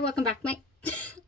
welcome back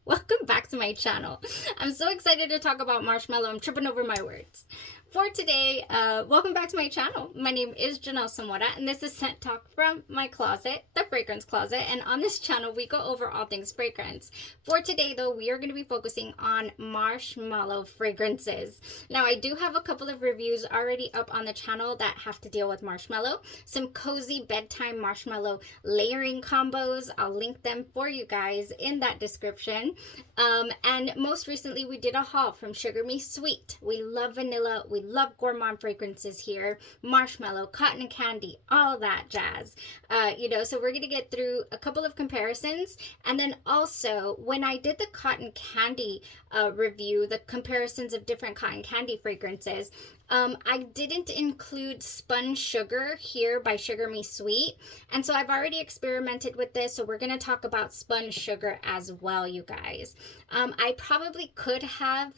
welcome back to my channel. I'm so excited to talk about marshmallow. I'm tripping over my words. For today, welcome back to my channel. My name is Janelle Samora, and this is Scent Talk from my closet, the fragrance closet. And on this channel, we go over all things fragrance. For today, though, we are going to be focusing on marshmallow fragrances. Now, I do have a couple of reviews already up on the channel that have to deal with marshmallow. Some cozy bedtime marshmallow layering combos. I'll link them for you guys in that description. And most recently, we did a haul from Sugar Me Sweet. We love vanilla. We love gourmand fragrances here, marshmallow, cotton candy, all that jazz. So we're going to get through a couple of comparisons. And then also, when I did the cotton candy review, the comparisons of different cotton candy fragrances, I didn't include Spun Sugar here by Sugar Me Sweet. And so I've already experimented with this. So we're going to talk about Spun Sugar as well, you guys. I probably could have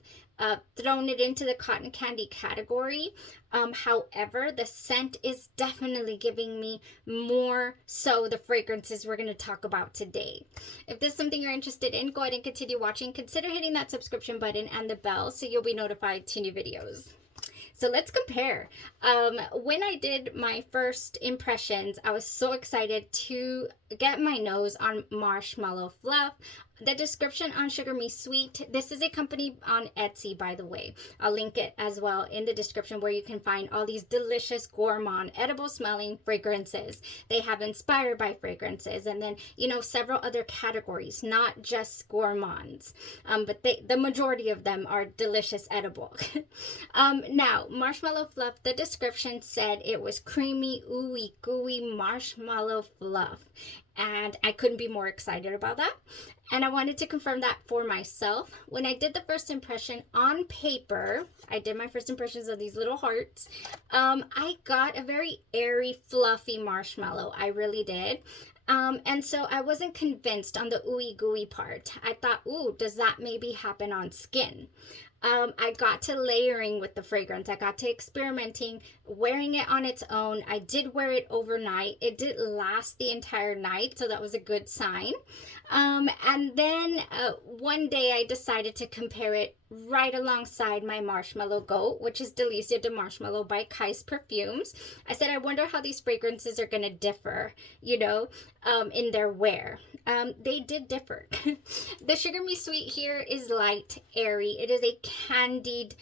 thrown it into the cotton candy category. However, the scent is definitely giving me more so the fragrances we're going to talk about today. If this is something you're interested in, go ahead and continue watching. Consider hitting that subscription button and the bell so you'll be notified to new videos. So let's compare. When I did my first impressions, I was so excited to get my nose on Marshmallow Fluff. The description on Sugar Me Sweet, this is a company on Etsy, by the way. I'll link it as well in the description where you can find all these delicious gourmand, edible smelling fragrances. They have inspired by fragrances and then, several other categories, not just gourmands. But the majority of them are delicious edible. Now, Marshmallow Fluff, the description said it was creamy, ooey, gooey marshmallow fluff. And I couldn't be more excited about that. And I wanted to confirm that for myself. When I did the first impression on paper, I did my first impressions of these little hearts. I got a very airy, fluffy marshmallow. I really did. And so I wasn't convinced on the ooey gooey part. I thought, ooh, does that maybe happen on skin? I got to layering with the fragrance. I got to experimenting, wearing it on its own. I did wear it overnight. It did last the entire night, so that was a good sign. And then one day I decided to compare it right alongside my Marshmallow Goat, which is Delizia Di Marshmallow by Kyse Perfumes. I said, I wonder how these fragrances are going to differ, in their wear. They did differ. The Sugar Me Sweet here is light, airy. It is a candied,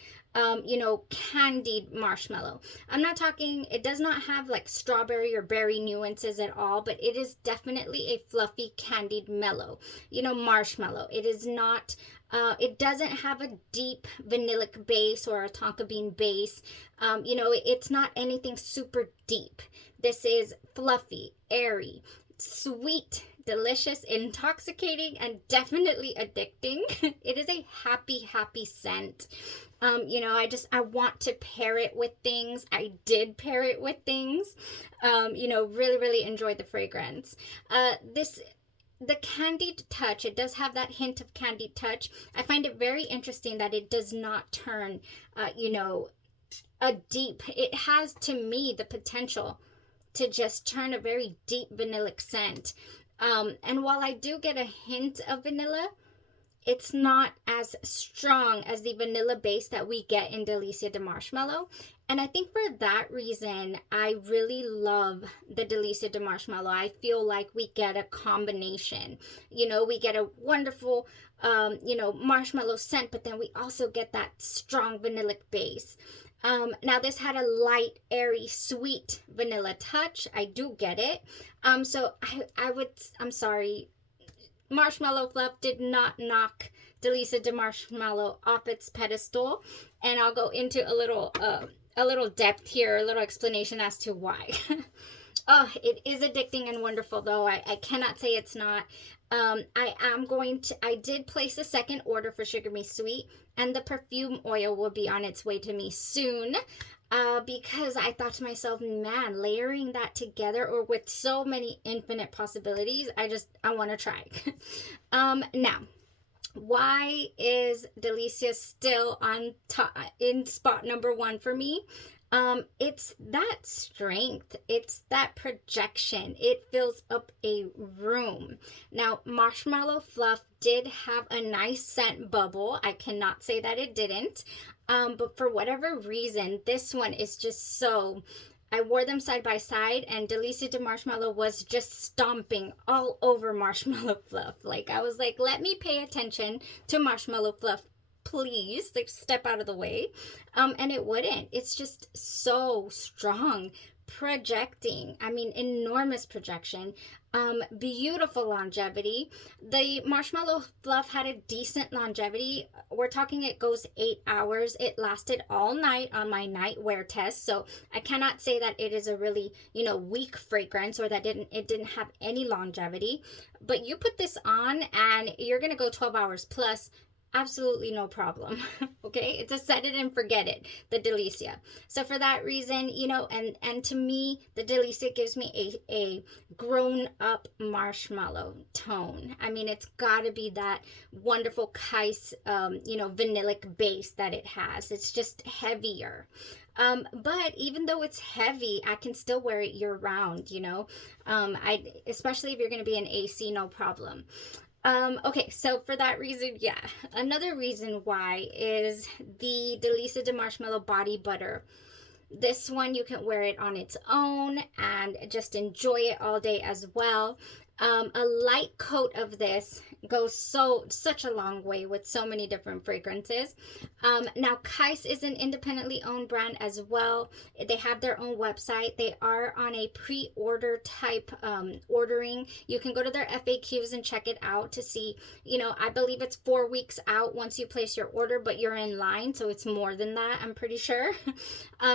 candied marshmallow. I'm not talking, it does not have like strawberry or berry nuances at all, but it is definitely a fluffy, candied mellow, marshmallow. It is not, it doesn't have a deep vanillic base or a tonka bean base. It's not anything super deep. This is fluffy, airy, sweet, delicious, intoxicating, and definitely addicting. It is a happy, happy scent. I want to pair it with things. I did pair it with things. Really, really enjoyed the fragrance. The candied touch, it does have that hint of candied touch. I find it very interesting that it does not turn, a deep. It has, to me, the potential to just turn a very deep vanillic scent. And while I do get a hint of vanilla, it's not as strong as the vanilla base that we get in Delizia Di Marshmallow. And I think for that reason, I really love the Delizia Di Marshmallow. I feel like we get a combination. We get a wonderful, marshmallow scent, but then we also get that strong vanillic base. Now this had a light, airy, sweet vanilla touch. I do get it. So I'm sorry, Marshmallow Fluff did not knock Delizia Di Marshmallow off its pedestal. And I'll go into a little depth here, a little explanation as to why. Oh, it is addicting and wonderful though. I cannot say it's not. I did place a second order for Sugar Me Sweet, and the perfume oil will be on its way to me soon. Because I thought to myself, man, layering that together or with so many infinite possibilities, I want to try. Now, why is Delizia still on top, in spot number 1 for me? It's that strength, it's that projection. It fills up a room. Now, Marshmallow Fluff did have a nice scent bubble. I cannot say that it didn't. But for whatever reason, this one is just so... I wore them side by side, and Delizia Di Marshmallow was just stomping all over Marshmallow Fluff. Like, I was like, let me pay attention to Marshmallow Fluff, please. Like, step out of the way. And it wouldn't. It's just so strong. Projecting. I mean, enormous projection. Beautiful longevity. The Marshmallow Fluff had a decent longevity. We're talking it goes 8 hours. It lasted all night on my night wear test. So I cannot say that it is a really, you know, weak fragrance, or that it didn't have any longevity. But you put this on and you're going to go 12 hours plus. Absolutely no problem. Okay, it's a set it and forget it, the Delizia. So for that reason, you know, and to me, the Delizia gives me a grown up marshmallow tone. I mean, it's got to be that wonderful Kyse, you know, vanillic base that it has. It's just heavier. But even though it's heavy, I can still wear it year round, you know, especially if you're going to be in AC, no problem. Okay, so for that reason, yeah. Another reason why is the Delizia Di Marshmallow Body Butter. This one, you can wear it on its own and just enjoy it all day as well. A light coat of this goes such a long way with so many different fragrances. Now, Kyse is an independently owned brand as well. They have their own website. They are on a pre-order type ordering. You can go to their FAQs and check it out to see, you know, I believe it's 4 weeks out once you place your order, but you're in line, so it's more than that, I'm pretty sure.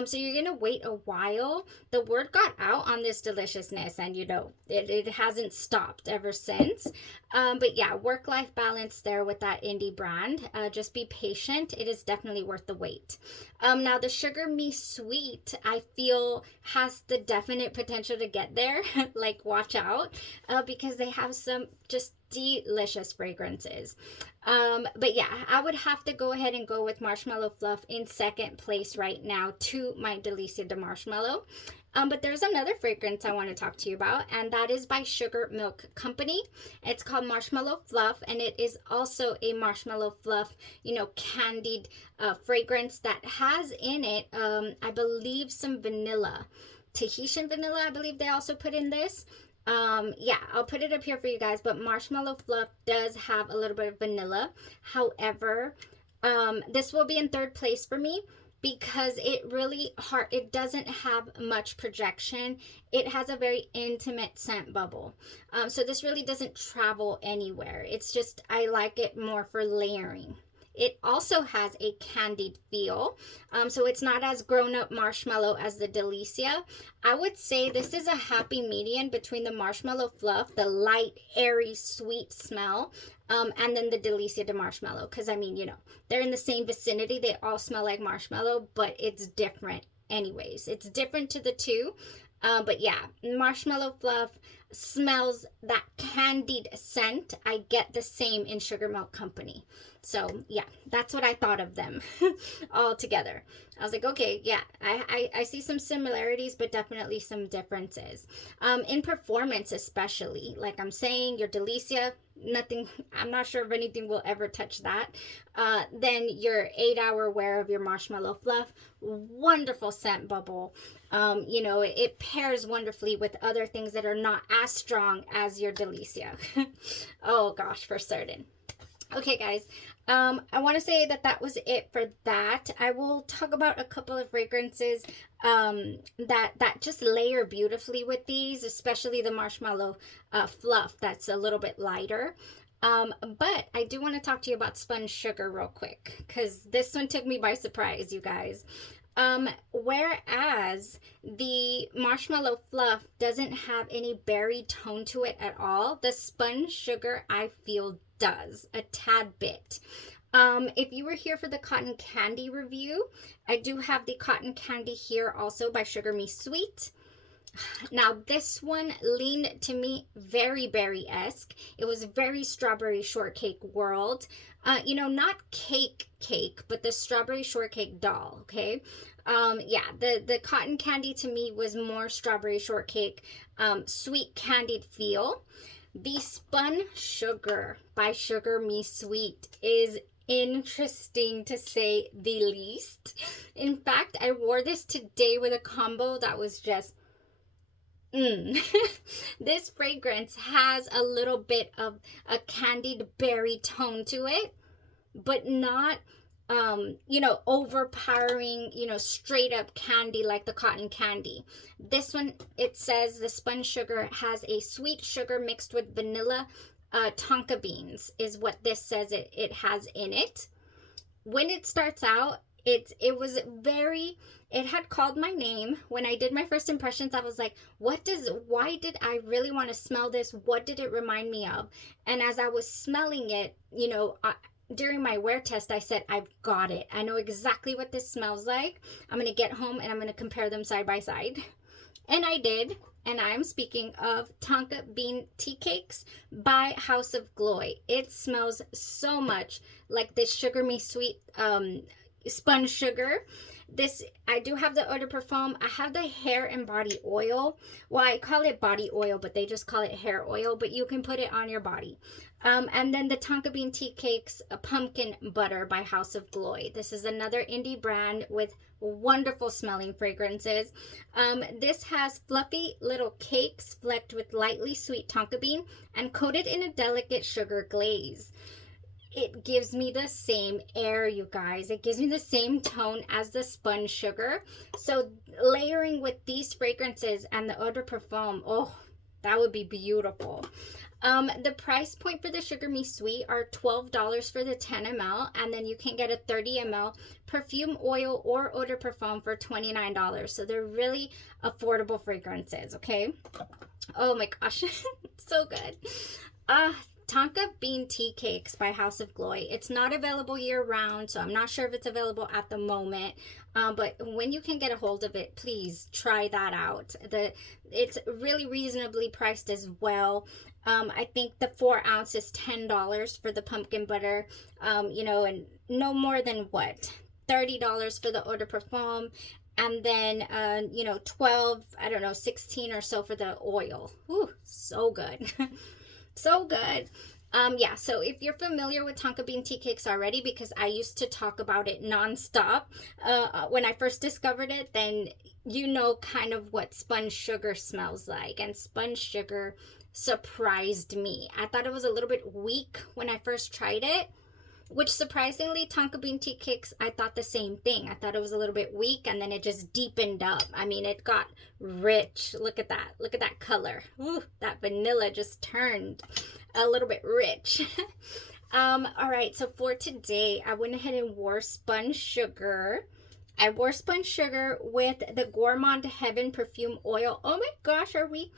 So you're gonna wait a while. The word got out on this deliciousness, and you know, it hasn't stopped ever since. But yeah, work-life balance there with that indie brand. Just be patient. It is definitely worth the wait. Now the Sugar Me Sweet, I feel, has the definite potential to get there. Like, watch out, because they have some just delicious fragrances. But yeah, I would have to go ahead and go with Marshmallow Fluff in second place right now to my Delizia Di Marshmallow. But there's another fragrance I want to talk to you about, and that is by SUGARMILKCO. It's called Marshmallow Fluff, and it is also a Marshmallow Fluff, you know, candied fragrance that has in it, I believe, some vanilla. Tahitian vanilla, I believe they also put in this. Yeah, I'll put it up here for you guys, but Marshmallow Fluff does have a little bit of vanilla. However, this will be in third place for me, because it doesn't have much projection. It has a very intimate scent bubble. So this really doesn't travel anywhere. It's just, I like it more for layering. It also has a candied feel. So it's not as grown-up marshmallow as the Delizia. I would say this is a happy median between the Marshmallow Fluff, the light, airy, sweet smell, and then the Delizia Di Marshmallow. Because, I mean, you know, they're in the same vicinity. They all smell like marshmallow, but it's different anyways. It's different to the two. But yeah, Marshmallow Fluff smells that candied scent. I get the same in SUGARMILKCO. So yeah, that's what I thought of them all together. I was like, okay, yeah, I see some similarities, but definitely some differences. In performance especially, like I'm saying, your Delizia, nothing, I'm not sure if anything will ever touch that. Then your 8-hour wear of your Marshmallow Fluff, wonderful scent bubble. You know, it pairs wonderfully with other things that are not as strong as your Delizia. Oh gosh, for certain. Okay, guys, I want to say that was it for that. I will talk about a couple of fragrances that just layer beautifully with these, especially the Marshmallow Fluff that's a little bit lighter. But I do want to talk to you about Spun Sugar real quick, because this one took me by surprise, you guys. Whereas the Marshmallow Fluff doesn't have any berry tone to it at all, the Spun Sugar, I feel, does a tad bit. If you were here for the cotton candy review, I do have the cotton candy here also by Sugar Me Sweet. Now, this one leaned to me very berry-esque. It was very strawberry shortcake world. You know, not cake, but the strawberry shortcake doll, okay? Yeah, the cotton candy to me was more strawberry shortcake, sweet candied feel. The Spun Sugar by Sugar Me Sweet is interesting to say the least. In fact, I wore this today with a combo that was just This fragrance has a little bit of a candied berry tone to it, but not you know, overpowering, you know, straight up candy like the cotton candy. This one, it says the Spun Sugar has a sweet sugar mixed with vanilla tonka beans is what this says it has in it. When it starts out, it was very, it had called my name. When I did my first impressions, I was like, why did I really want to smell this? What did it remind me of? And as I was smelling it, you know, during my wear test, I said, I've got it. I know exactly what this smells like. I'm going to get home and I'm going to compare them side by side. And I did. And I'm speaking of Tonka Bean Tea Cakes by House of Glory. It smells so much like this Sugar Me Sweet Spun Sugar. This, I do have the eau de parfum. I have the hair and body oil. Well, I call it body oil, but they just call it hair oil, but you can put it on your body. And then the Tonka Bean Tea Cakes Pumpkin Butter by House of Glory. This is another indie brand with wonderful smelling fragrances. This has fluffy little cakes flecked with lightly sweet tonka bean and coated in a delicate sugar glaze. It gives me the same air, you guys. It gives me the same tone as the Spun Sugar. So layering with these fragrances and the eau de parfum, oh, that would be beautiful. The price point for the Sugar Me Sweet are $12 for the 10 ml, and then you can get a 30 ml perfume oil or eau de parfum for $29. So they're really affordable fragrances, okay? Oh my gosh, so good. Tonka Bean Tea Cakes by House of Glory. It's not available year-round, so I'm not sure if it's available at the moment. But when you can get a hold of it, please try that out. It's really reasonably priced as well. I think the 4 ounce is $10 for the pumpkin butter, you know, and no more than what? $30 for the eau de parfum. And then, you know, 12, I don't know, 16 or so for the oil. Ooh, so good. So good. Yeah, so if you're familiar with Tonka Bean Tea Cakes already, because I used to talk about it nonstop when I first discovered it, then you know kind of what Spun Sugar smells like. And Spun Sugar surprised me. I thought it was a little bit weak when I first tried it, which surprisingly, Tonka Bean Tea Cakes, I thought the same thing. I thought it was a little bit weak, and then it just deepened up. I mean, it got rich. Look at that. Look at that color. Ooh, that vanilla just turned a little bit rich. All right, so for today, I went ahead and wore Spun Sugar. I wore Spun Sugar with the Gourmand Heaven Perfume Oil. Oh my gosh, are we?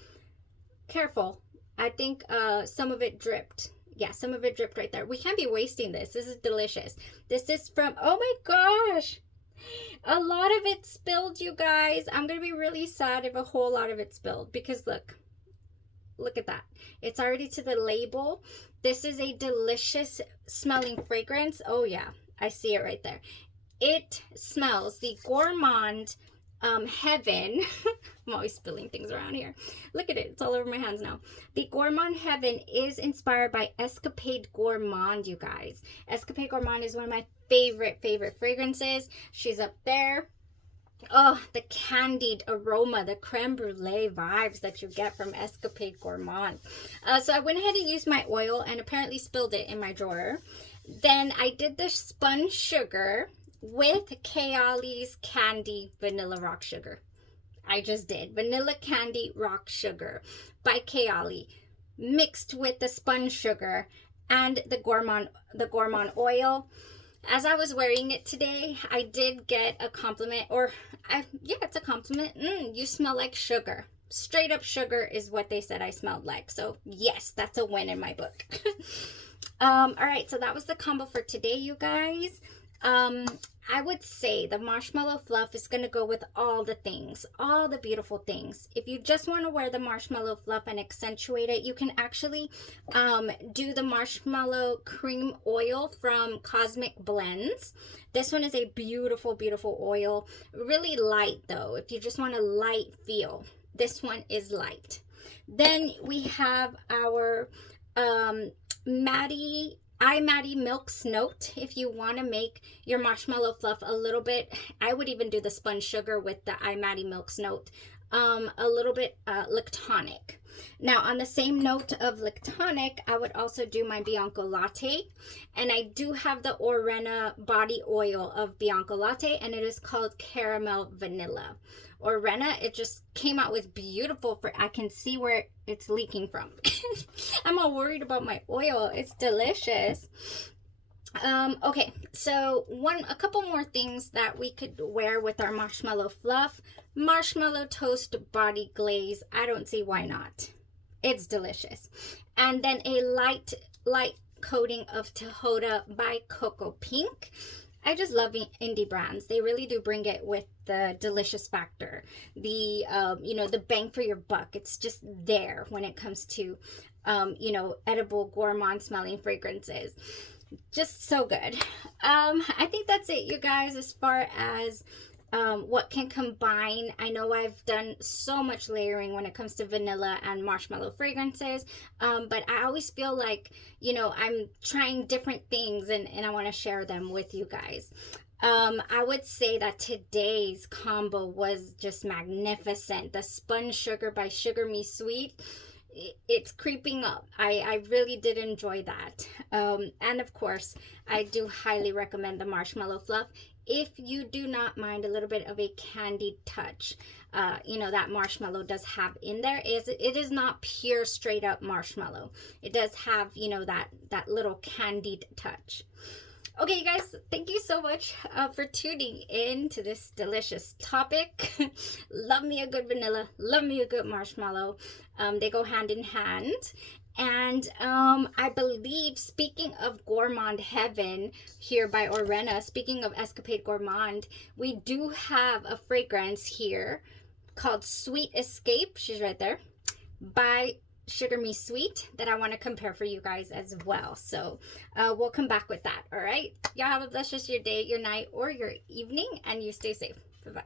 Careful. I think some of it dripped. Yeah, some of it dripped right there. We can't be wasting this. This is delicious. This is from, oh my gosh, a lot of it spilled, you guys. I'm going to be really sad if a whole lot of it spilled, because look at that. It's already to the label. This is a delicious smelling fragrance. Oh yeah, I see it right there. It smells the Gourmand Heaven. I'm always spilling things around here. Look at it. It's all over my hands now. The Gourmand Heaven is inspired by Escapade Gourmand, you guys. Escapade Gourmand is one of my favorite fragrances. She's up there. Oh, the candied aroma, the creme brulee vibes that you get from Escapade Gourmand. So I went ahead and used my oil and apparently spilled it in my drawer. Then I did the Spun Sugar with Kayali's Candy Vanilla Rock Sugar. I just did. Vanilla Candy Rock Sugar by Kayali, mixed with the Spun Sugar and the Gourmand oil. As I was wearing it today, I did get a compliment, yeah, it's a compliment. You smell like sugar. Straight up sugar is what they said I smelled like. So yes, that's a win in my book. All right, so that was the combo for today, you guys. I would say the Marshmallow Fluff is going to go with all the things, all the beautiful things. If you just want to wear the Marshmallow Fluff and accentuate it, you can actually do the Marshmallow Cream Oil from Cosmic Blends. This one is a beautiful, beautiful oil. Really light though. If you just want a light feel, this one is light. Then we have our Maddie Milk's Note. If you want to make your Marshmallow Fluff a little bit, I would even do the Spun Sugar with the Maddie Milk's Note, a little bit lactonic. Now on the same note of lactonic, I would also do my Bianco Latte, and I do have the Orena body oil of Bianco Latte, and it is called Caramel Vanilla. Orena, it just came out with beautiful, I can see where it's leaking from. I'm all worried about my oil. It's delicious. Okay, so a couple more things that we could wear with our Marshmallow Fluff. Marshmallow Toast Body Glaze. I don't see why not. It's delicious. And then a light coating of Tahota by Cocoa Pink. I just love indie brands. They really do bring it with the delicious factor, the you know, the bang for your buck. It's just there when it comes to edible gourmand smelling fragrances. Just so good. I think that's it, you guys, as far as what can combine. I know I've done so much layering when it comes to vanilla and marshmallow fragrances, but I always feel like, you know, I'm trying different things and I want to share them with you guys. I would say that today's combo was just magnificent. The Spun Sugar by Sugar Me Sweet, it's creeping up. I really did enjoy that. And of course, I do highly recommend the Marshmallow Fluff if you do not mind a little bit of a candied touch. You know, that marshmallow does have in there. It is not pure straight up marshmallow. It does have, you know, that little candied touch. Okay, you guys, thank you so much for tuning in to this delicious topic. Love me a good vanilla, love me a good marshmallow. They go hand in hand. And I believe, speaking of Gourmand Heaven here by Orena, speaking of Escapade Gourmand, we do have a fragrance here called Sweet Escape. She's right there, by Sugar Me Sweet, that I want to compare for you guys as well. So we'll come back with that. All right, y'all have a blessed rest of your day, your night, or your evening, and you stay safe. Bye-bye.